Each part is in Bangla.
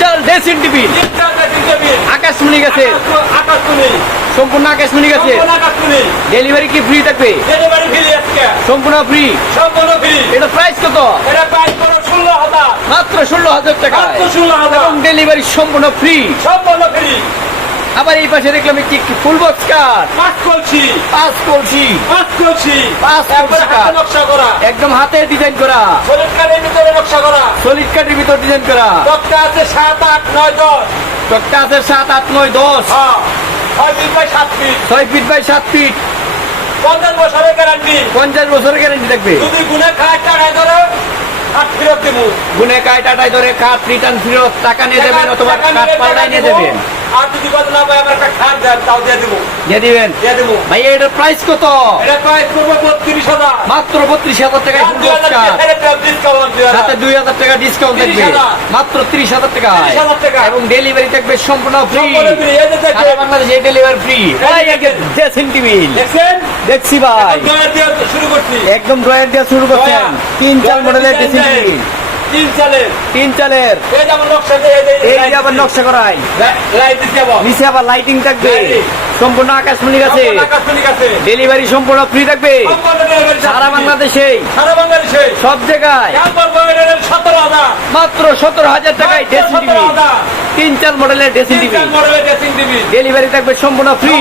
চাল ড্রেসিং টিভি। আকাশমণি গেছে। সম্পূর্ণ আকাশমণি গেছে। ডেলিভারি কি ফ্রি থাকবে? সম্পূর্ণ ফ্রি সম্পূর্ণ ফ্রি এটা প্রাইস কত? এটা প্রাইস করো ষোলো হাজার মাত্র ষোলো হাজার। টাকা এবং ডেলিভারি সম্পূর্ণ ফ্রি সম্পূর্ণ ফ্রি আবার এই পাশে দেখলাম একটি ফুল বক্স কার পাঁচ কলসি। পাঁচ কলসি। পাঁচ কলসি। পাঁচ একবারে কলসি হাতে নকশা করা। একদম হাতে ডিজাইন করা। সলিড কাঠের ভিতরে নকশা করা। সলিড কাঠের ভিতর ডিজাইন করা। টকটা আছে সাত আট নয় দশ। চকটা আছে সাত আট নয় দশ। হ্যাঁ। ছয় ফিট বাই সাত ফিট ছয় ফিট বাই সাত ফিট পঞ্চাশ বছরের গ্যারান্টি পঞ্চাশ বছরের গ্যারান্টি থাকবে। যদি গুনে খায় টাকায় ধরে হাত ফেরত দিব। গুনে কায় টাটায় ধরে কাঠ রিটার্ন ফিরত টাকা নিয়ে দেবেন অথবা কাঠ পাল্টায় নিয়ে দেবেন আর যদি পাই আমার একটা খাট দেন তাও দিয়ে দিব। দিয়ে দিবেন? দিয়ে দিব। ভাই এটার প্রাইস কত? এটা প্রাইস করব বত্রিশ হাজার। মাত্র বত্রিশ হাজার টাকা সাথে দুই হাজার টাকা ডিসকাউন্ট থাকবে। মাত্র ত্রিশ হাজার টাকা। এবং ডেলিভারি থাকবে সম্পূর্ণ ফ্রি বাংলাদেশে ডেলিভারি ফ্রি টিভি দেখছেন? দেখছি ভাই। একদম ড্রয়ার দিয়ে শুরু করছেন। তিন চার মডেলের ড্রেসিং। তিন চালের। তিন চালের। এই যেমন নকশা এই যে- এই লাইট যে আবার নকশা করাই লা- লাইট নিচে আবার লাইটিং থাকবে। সম্পূর্ণ আকাশমণি আছে সম্পূর্ণ আকাশমণি আছে ডেলিভারি সম্পূর্ণ ফ্রি থাকবে। সারা বাংলাদেশে। সারা বাংলাদেশে। সব জায়গায়। সতেরো হাজার। মাত্র সতেরো হাজার টাকায় ড্রেসিং টিভি তিন চার মডেলের ড্রেসিং টিভি ডেলিভারি থাকবে সম্পূর্ণ ফ্রি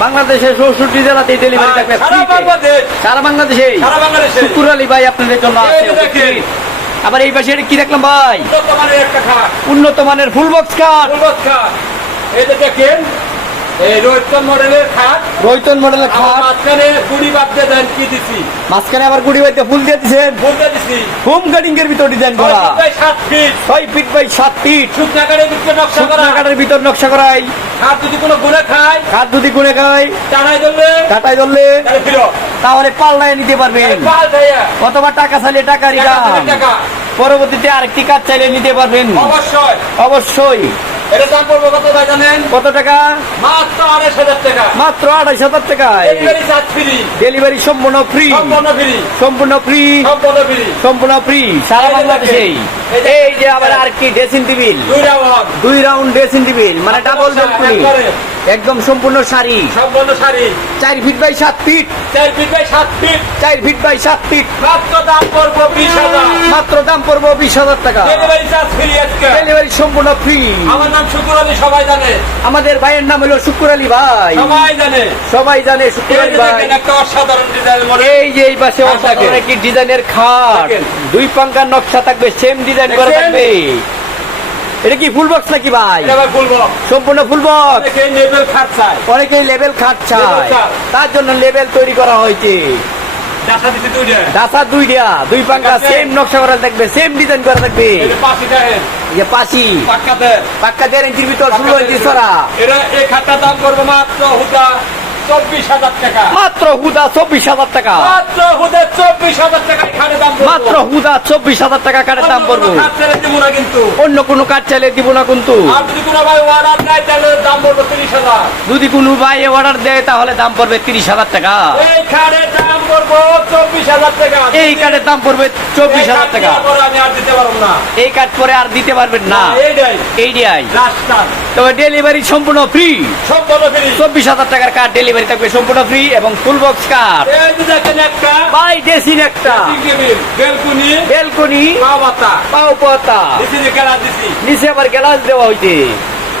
বাংলাদেশের চৌষট্টি জেলাতে ডেলিভারি থাকবে সারা বাংলাদেশ। সারা বাংলাদেশে। সারা বাংলাদেশে। শুকুর আলী ভাই আপনাদের জন্য আছে। আবার এই পাশে এটা কি দেখলাম ভাই? উন্নত মানের একটা খাট। উন্নত মানের ফুল বক্স কাঠ এই দেখেন এই মডেলের খাট। রৈতন মডেলের খাট। মাঝখানে গুড়ি বাদ দেন কি দিছি? মাঝখানে আবার গুড়ি বাইতে ফুল দিয়ে দিচ্ছেন বলতে দিছি। হোম কাটিং এর ভিতর ডিজাইন করা ছয় ফিট বাই সাত ফিট ছয় ফিট বাই সাত ফিট শুকনা কাঠের ভিতরে নকশা করা ভিতর নকশা করাই। খাট যদি কোনো গুণে খায় খাট যদি খাই টানাই ধরলে কাটাই ধরলে তাহলে ফিরো। তাহলে পাল্লায় নিতে পারবেন। অথবা টাকা চাইলে রিটার্ন। টাকা। পরবর্তীতে আরেকটি কাজ চাইলে নিতে পারবেন। অবশ্যই। অবশ্যই। এটা দাম পড়বে কত ভাই জানেন? কত টাকা? মাত্র আড়াইশ হাজার টাকা। মাত্র আড়াইশ হাজার টাকায় ডেলিভারি সম্পূর্ণ ফ্রি সম্পূর্ণ ফ্রি সম্পূর্ণ ফ্রি সম্পূর্ণ ফ্রি সম্পূর্ণ ফ্রি সারা এই যে। এই আবার আরেকটি ড্রেসিং টেবিল দুই রাউন্ড দুই রাউন্ড ড্রেসিং টেবিল মানে ডাবল বেলকুনি একবারে। একদম সম্পূর্ণ শাড়ি সম্পূর্ণ শাড়ি চার ফিট বাই সাত ফিট চার ফিট বাই সাত ফিট চার ফিট বাই সাত ফিট মাত্র দাম পড়ব বিশ হাজার। মাত্র দাম পড়ব বিশ হাজার টাকা। ডেলিভারি চার্জ ফ্রি আজকে। ডেলিভারি সম্পূর্ণ ফ্রি আমার নাম শুকুর আলী সবাই জানে। আমাদের ভাইয়ের নাম হলো শুকুর আলী ভাই। সবাই জানে। সবাই জানে শুকুর আলী ভাই। একটা অসাধারণ ডিজাইন মনে এই যে এই পাশে অসাধারণ। একটি ডিজাইনের খাট। দুই পাঙ্কার নকশা থাকবে সেম ডিজাইন করা থাকবে। এটা কি ফুল বক্স নাকি ভাই? সম্পূর্ণ ফুল বক্স খাট চায়। অনেকেই লেভেল খাট চায়। তার জন্য লেভেল তৈরি করা হয়েছে। দুইটা। দুই পাঙ্কা সেম নকশা করা থাকবে সেম ডিজাইন করা থাকবে। যে পাশে পাক্কা দেড় ইঞ্চির ভিতর ষোলো ইঞ্চি এটা এই খাটটার দাম করব মাত্র হুদা চব্বিশ হাজার টাকা। মাত্র হুদা চব্বিশ হাজার টাকা। মাত্র হুদা চব্বিশ হাজার টাকা খাটে দাম মাত্র হুদা চব্বিশ হাজার টাকা কাঠের দাম অন্য পড়ব কোনো দিব না কিন্তু। অন্য কোনো কাঠ চাইলে দিব না কিন্তু। আর যদি কোনো ভাই অর্ডার নেয় তাহলে দাম পড়বে তিরিশ হাজার। যদি কোনো ভাই অর্ডার দেয় তাহলে দাম পড়বে তিরিশ হাজার টাকা। এই খাটের দাম পড়ব চব্বিশ হাজার টাকা। এই কাঠের দাম পড়বে চব্বিশ হাজার টাকা। আমি আর দিতে পারব না। এই কাঠ পরে আর দিতে পারবেন না। এইটাই। এইটাই। তবে ডেলিভারি সম্পূর্ণ ফ্রি সম্পূর্ণ ফ্রি চব্বিশ হাজার টাকার কাঠ ডেলিভারি থাকবে সম্পূর্ণ ফ্রি এবং ফুল বক্স কার বাই ডেসিন একটা। বেলকুনি বেলকুনি পাও পাতা পাও পাতা নিচে আবার গ্যালাস দেওয়া হয়েছে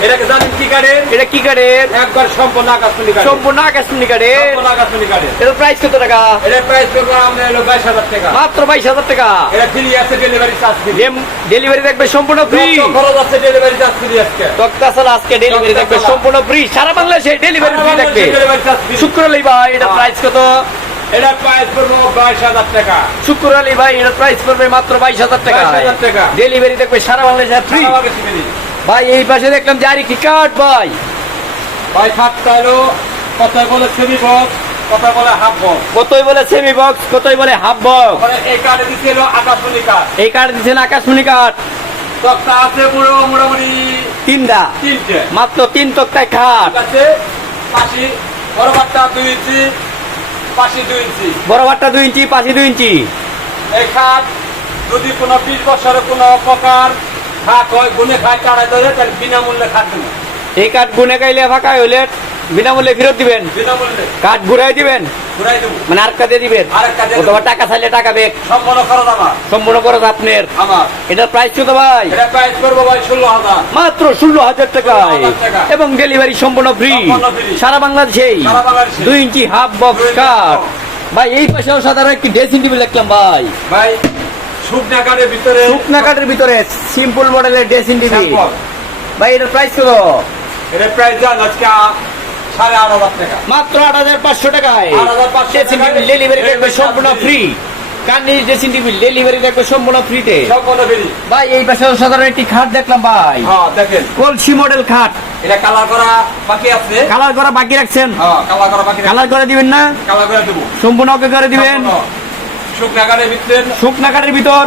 এটাকে জানেন কি কাঠের? এটা কি কাঠের? একবার সম্পূর্ণ আকাশমণি কাঠের। সম্পূর্ণ আকাশমণি কাঠের। সম্পূর্ণ আকাশমণি কাঠের। এটার প্রাইস কত টাকা? এটার প্রাইস করব আমরা হলো বাইশ হাজার টাকা। মাত্র বাইশ হাজার টাকা। এটা ফ্রি আছে ডেলিভারি চার্জ ফ্রি ডেলিভারি থাকবে সম্পূর্ণ ফ্রি খরচ আছে ডেলিভারি চার্জ ফ্রি আজকে। তক্তাসাল আজকে ডেলিভারি থাকবে সম্পূর্ণ ফ্রি সারা বাংলাদেশে ডেলিভারি ফ্রি শুক্র আলী ভাই এটা। প্রাইস কত? এটা প্রাইস করব বাইশ হাজার টাকা। শুক্র আলী ভাই এটা প্রাইস পড়বে মাত্র বাইশ হাজার টাকা। ডেলিভারি দেখবে সারা বাংলাদেশে ফ্রি। ভাই এই পাশে দেখলাম যে আরেকটি কার্ড ভাই। ভাই খাটটা হলো কথায় বলে সেমি বক্স কথায় বলে হাফ বক্স কতই বলে সেমি বক্স কতই বলে হাফ বক্স এই কার্ডে দিচ্ছে হলো আকাশমণি কাঠ। এই কার্ড দিচ্ছেন আকাশমণি কার্ড তক্তা আছে পুরো মোটামুটি তিনটা। তিনটে। মাত্র তিন তক্তায় খাট। আছে? পাশি বড়বারটা দুই ইঞ্চি পাশি দুই ইঞ্চি। বড় বাট্টা দুই ইঞ্চি পাশি দুই ইঞ্চি। এই খাট যদি কোনো বিশ বছরের কোনো প্রকার খাট হয় গুনে খাট চাড়াই ধরে তার বিনামূল্যে খাট এই কাঠ গুনে গাইলে ফাঁকা হইলে বিনামূল্যে ফেরত দিবেন। বিনামূল্যে। কাঠ ঘুরাই দিবেন। ঘুরাই দেবো। মানে আরেকটা দিয়ে দিবেন। অথবা টাকা চাইলে টাকা বেগ সম্পূর্ণ খরচ আমার। সম্পূর্ণ খরচ আপনার। আমার। এটার প্রাইস কত ভাই? এটা প্রাইস করব ভাই ষোলো হাজার। মাত্র ষোলো হাজার টাকায় 16,000 টাকা। এবং ডেলিভারি সম্পূর্ণ ফ্রি সারা বাংলাদেশেই। বাংলাদেশে। দুই ইঞ্চি হাফ বক্স কাঠ ভাই এই পাশেও সাধারণ একটি ড্রেসিং টেবিল দেখলাম ভাই। ভাই শুকনা কাঠের ভিতরে শুকনাকাটের ভিতরে সিম্পল মডেলের ড্রেসিং Sample। ভাই এটার প্রাইস কত? এটা প্রাইস যান আজকে সাড়ে আট হাজার টাকা। মাত্র আট হাজার পাঁচশো টাকায়। ড্রেসিং টেবিল ডেলিভারি delivery সম্পূর্ণ ফ্রি কান্নি ড্রেসিং টেবিল ডেলিভারি দেখবে সম্পূর্ণ ফ্রিতে ভাই এই পাশে সাধারণ একটি খাট দেখলাম ভাই। হ্যাঁ দেখেন। কলসি মডেল খাট। এটা কালার করা বাকি আছে? কালার করা বাকি রাখছেন। হ্যাঁ কালার করা বাকি কালার করে দিবেন না? কালার করে দেবো। সম্পূর্ণ করে দিবেন। শুকনা কাঠের ভিতরে শুকনা কাঠের ভিতর?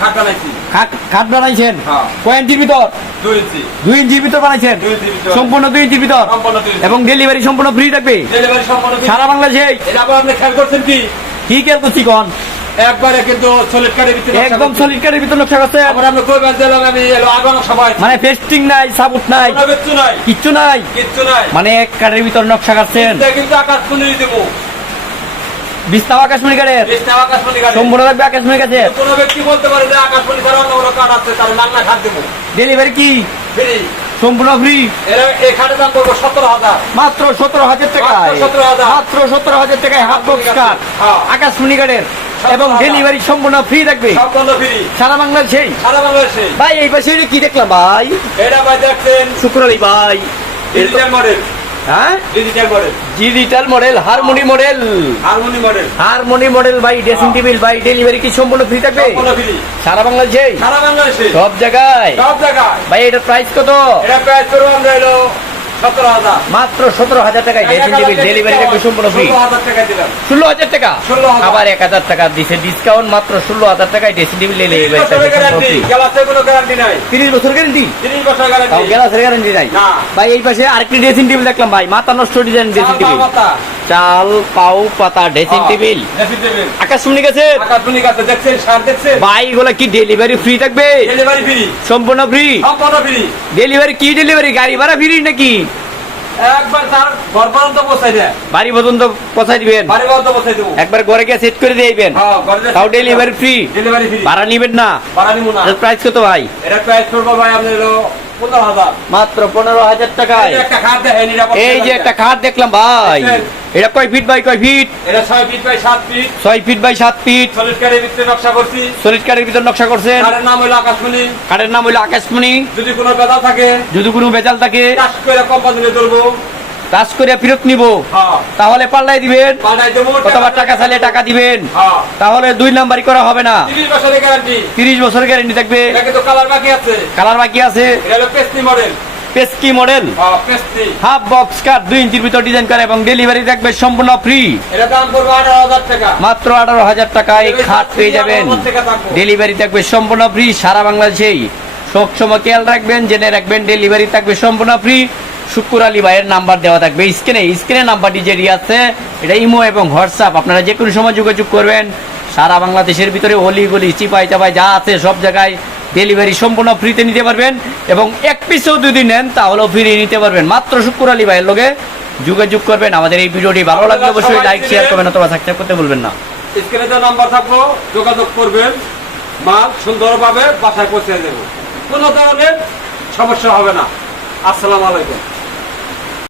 খাট বানাইছি। খাট খাট বানাইছেন। কয় ইঞ্চির ভিতর? দুই ইঞ্চির ভিতর বানাইছেন? দুই ইঞ্চির ভিতর। সম্পূর্ণ দুই ইঞ্চির ভিতর? সম্পূর্ণ দুই ইঞ্চি। এবং ডেলিভারি সম্পূর্ণ ফ্রি থাকবে। সারা বাংলাদেশে? খেয়াল কি? কেল করছি কন? একবারে কিন্তু সলিড কাঠের ভিতরে একদম। সলিড ভিতর নকশা আমি এলো আগানো সবাই মানে পেস্টিং নাই সাবুট নাই। কিচ্ছু নাই। কিচ্ছু নাই? কিচ্ছু নাই। মানে এক কাঠের ভিতর নকশা করছেন। কিন্তু আকাশ পুনি দেবো। আকাশমণি কাঠের পুনি সম্পূর্ণ থাকবে আকাশমণি কাঠের কোনো ব্যক্তি বলতে পারে যে আকাশ পুনি ছাড়া অন্য কোনো কাঠ আছে তার খাট দেবো ডেলিভারি কি? ফ্রি সম্পূর্ণ ফ্রি এরা এই খাটের দাম করব সতেরো হাজার। মাত্র সতেরো হাজার টাকায়। মাত্র 17,000 মাত্র সতেরো হাজার টাকায় বক্স কাঠ হ্যাঁ। আকাশমণি কাঠের এবং ডেলিভারি সম্পূর্ণ ফ্রি থাকবে। সারা বাংলাদেশেই। সারা বাংলাদেশে ভাই এই পাশে কি দেখলাম ভাই? এটা ভাই দেখছেন শুক্রলি ভাই। মডেল হ্যাঁ? Digital model digital model harmony model harmony model harmony model ভাই ড্রেসিং টেবিল ভাই ডেলিভারি কি সম্পূর্ণ ফ্রি থাকবে? সারা বাংলাদেশেই সারা বাংলাদেশে। সব জায়গায়? সব জায়গায়। ভাই এটার প্রাইস কত? এটা প্রাইস করব আমরা এলো মাত্র সতেরো হাজার টাকায় ড্রেসিং টেবিল ডেলিভারি থাকবে সম্পূর্ণ ফ্রি ষোলো হাজার টাকা দিলাম। ষোলো হাজার টাকা? 16,000 আবার এক হাজার টাকা দিছে ডিসকাউন্ট মাত্র ষোলো হাজার টাকায় ড্রেসিং টেবিল তিরিশ বছর গ্যারেন্টি গ্যালাসের গ্যারেন্টি নাই। ভাই এই পাশে আরেকটি ড্রেসিং টেবিল দেখলাম ভাই মাথা নষ্ট ডিজাইন ড্রেসিং টেবিল চাল পাউ পাতা ড্রেসিং টেবিল আকাশ শুনে গেছে? আকাশ পুনি কাছে দেখছেন সার দেখছেন? ভাই এগুলো কি ডেলিভারি ফ্রি থাকবে? ডেলিভারি ফ্রি সম্পূর্ণ ফ্রি সম্পূর্ণ ফ্রি ডেলিভারি কি ডেলিভারি গাড়ি ভাড়া ফ্রি নাকি? একবার তার ঘর পর্যন্ত পৌঁছাই দেয় বাড়ি পর্যন্ত পৌঁছাই দিবেন? বাড়ি পর্যন্ত পৌঁছাই দেবো। একবার ঘরে গিয়ে সেট করে দিবেন হ্যাঁ, তাও ডেলিভারি ফ্রি ডেলিভারি ফ্রি ভাড়া নিবেন না? ভাড়া নিবো না। প্রাইস কত ভাই? এটা প্রাইস করব ভাই হাজার মাত্র পনেরো হাজার টাকায়। এই যে একটা খাট দেখলাম ভাই। এটা কয় ফিট বাই কয় ফিট? এটা ছয় ফিট বাই সাত ফিট। ছয় ফিট বাই সাত ফিট। সলিড কারের ভিতরে নকশা করছি। সলিড কাঠের ভিতর নকশা করছে কারের নাম হলো আকাশমণি। কাঠের নাম হইল আকাশমণি। যদি কোনো বেজাল থাকে যদি কোনো বেজাল থাকে কোম্পানিতে তুলবো। কাজ করে ফেরত নিব। হ্যাঁ। তাহলে পাল্লাই দিবেন। অথবা টাকা চাইলে টাকা দিবেন। হ্যাঁ। তাহলে দুই নাম্বারই করা হবে না। তিরিশ বছরের বছর গ্যারেন্টি থাকবে। কালার বাকি আছে। পেস্কি মডেল হাফ বক্স কাট দুই ইঞ্চির ভিতর ডিজাইন করে এবং ডেলিভারি থাকবে সম্পূর্ণ ফ্রি মাত্র আঠারো হাজার টাকায় খাট পেয়ে যাবেন। ডেলিভারি থাকবে সম্পূর্ণ ফ্রি সারা বাংলাদেশেই। সবসময় খেয়াল রাখবেন জেনে রাখবেন ডেলিভারি থাকবে সম্পূর্ণ ফ্রি শুক্র আলী ভাইয়ের নাম্বার দেওয়া থাকবে। স্ক্রিনে স্ক্রিনে নাম্বারটি যেটি আছে এটা ইমো এবং হোয়াটসঅ্যাপ। আপনারা যে কোনো সময় যোগাযোগ করবেন। সারা বাংলাদেশের ভিতরে অলি গলি চিপাই চাপাই যা আছে সব জায়গায় ডেলিভারি সম্পূর্ণ ফ্রিতে নিতে পারবেন এবং এক পিসেও যদি নেন তাহলেও ফ্রি নিতে পারবেন। মাত্র শুক্র আলী ভাইয়ের লোকে যোগাযোগ করবেন। আমাদের এই ভিডিওটি ভালো লাগলে অবশ্যই লাইক শেয়ার করবেন অথবা সাবস্ক্রাইব করতে বলবেন না। স্ক্রিনে যে নাম্বার থাকব যোগাযোগ করবেন। মাল সুন্দরভাবে বাসায় পৌঁছে দেবো। কোনো ধরনের সমস্যা হবে না। আসসালামু আলাইকুম।